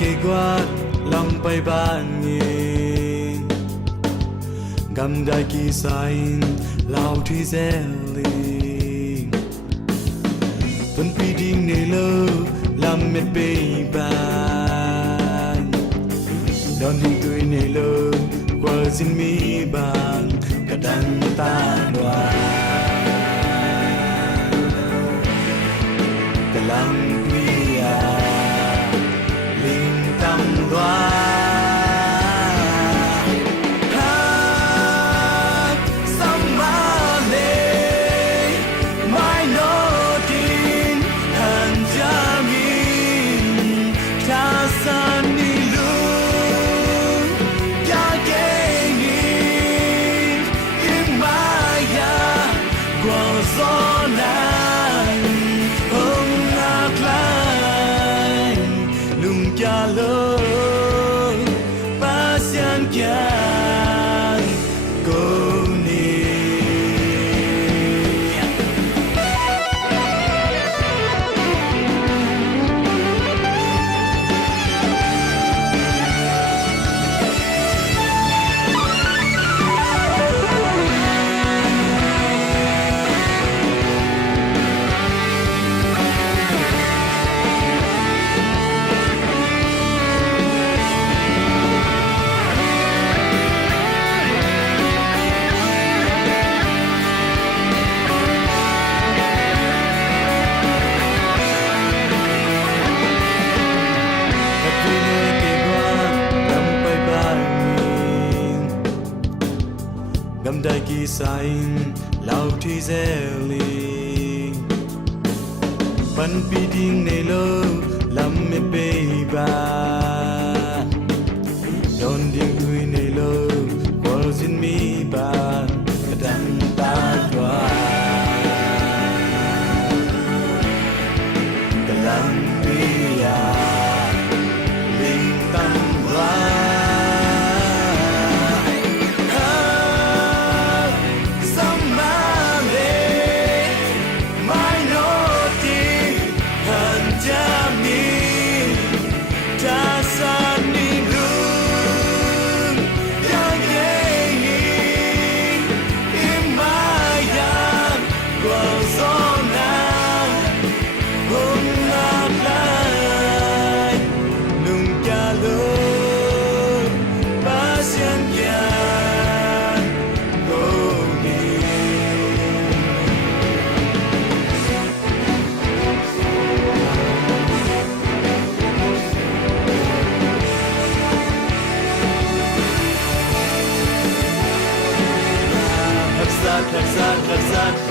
cây quát lòng bay ban nhìn gầm đại kỳ xanh lao thi dễ linh vẫn quy định này lơ làm mệt bê bàn đón hình tuổi này lơ qua xin mi bàn cả đăng ta đoàn cả lăng quy linh tâm đoan gầm đại kỳ xanh lao thi dễ linh bắn pi đinh này lơ làm mệt bê bàn đón điên người này lơ qua xin mi bàn đăng ta đoan cả lăng pi linh tâm đoan Laksa